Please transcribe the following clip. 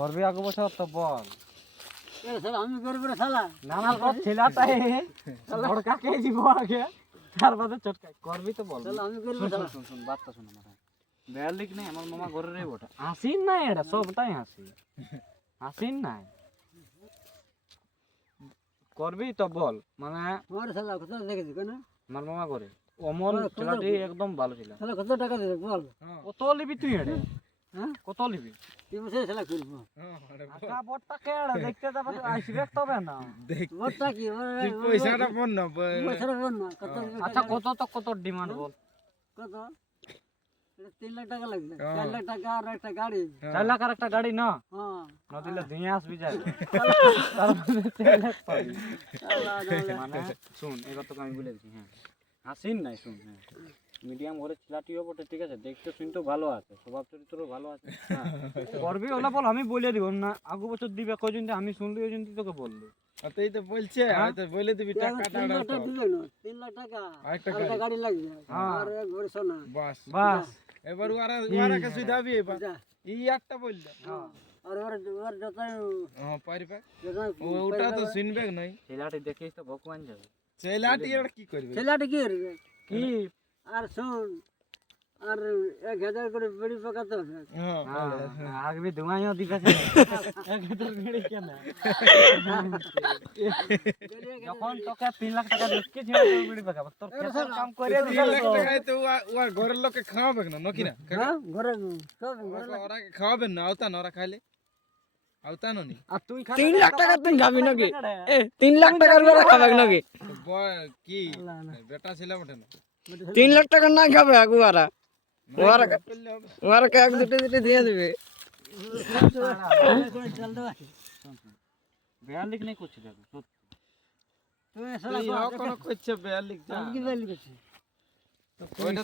করবি আগে বছর তো বল এ শালা আমি করব রে শালা না না তোর ছেলেটাই বড় কাকে দিব আগে তার বাদে চটকাই করবি তো বল শালা আমি করব শুন শালা শুন শুন বাতটা শুন আমার বেয়ার লিখ নাই আমার মামা ঘরে রে ওটা হাসিন নাই এটা সবটাই হাসি হাসিন নাই করবি তো বল মানে আমার শালা কত দেখেছি কেন আমার মামা ঘরে অমল ছেলেটি একদম ভালো ছিল শালা কত টাকা দেবে বল কত লিবি তুই এটা হ্যাঁ কত লিবি তুই বসে শালা করব আচ্ছা বড়টা কেড়া দেখতে যাবে তো আসবে তবে না মোটা কি তুই পয়সাটা বল না পয়সাটা বল না কত আচ্ছা কত তো কত ডিমান্ড বল কত 3 লাখ টাকা লাগবে 4 লাখ টাকা আর একটা গাড়ি 4 লাখ আর একটা গাড়ি না হ্যাঁ না দিলে ধুয়ে আসবি যাই তার মানে 4 লাখ পাবি মানে শুন এই কথা আমি বলে দিচ্ছি হ্যাঁ হাসিন নাই শুন হ্যাঁ মিডিয়াম ঘরে ছেলেটিও বটে ঠিক আছে দেখতে শুনতেও ভালো আছে স্বভাব চরিত্রও ভালো আছে হ্যাঁ করবি ওলা বল আমি বলে দিব না আগু বছর দিবে কয়জন আমি শুনলি ওই জন্য তোকে বললি তুই তো বলছে হয়তো বলে দিবি টাকাটা 3 লাখ টাকা দিবে না 3 লাখ টাকা আর একটা গাড়ি লাগবে আর এক ভরি সোনা বাস বাস এবার ওরাকে সুধাবি এবার যা। এই একটা বললে আর ওর যত হ্যাঁ পারবে ওটা তো শুনবে নাই ছেলেটি দেখিস তো ভগবান যাবে ছেলেটি আর কি করবে ছেলেটা কি করবে? কি আর শোন আর 1000 করে বেড়ি পাকাতে হবে আগবে ধুমাইও দিবে 1000 বেড়ে কেন যখন তোকে 3 লাখ টাকা দেখকে ছিল তোর বেড়ি পাকাবো তোর খেসার কাম করে দিবে তো ওর ঘরের লোকে খাওয়াবে না নাকি না হ্যাঁ ঘরে সব ঘরে ওরা খাওয়াবেন না আওতা না ওরা খাইলে আওতা নি আর তুই 3 লাখ টাকা তুই খাবি নাকি 3 লাখ টাকার বেলা খাবে নাকি কি বেটা ছিল বটে না 3 লাখ টাকা না খাবে আগুয়ারা ওরা কে এক দুটো দুটো দিয়ে দিবে চল দে বেয়ার লিখ নাই করছিস দেখো সত্যি তুই শালা তুই কোনো করছে বেয়ালিক যা কি বেলি করছিস ওইটা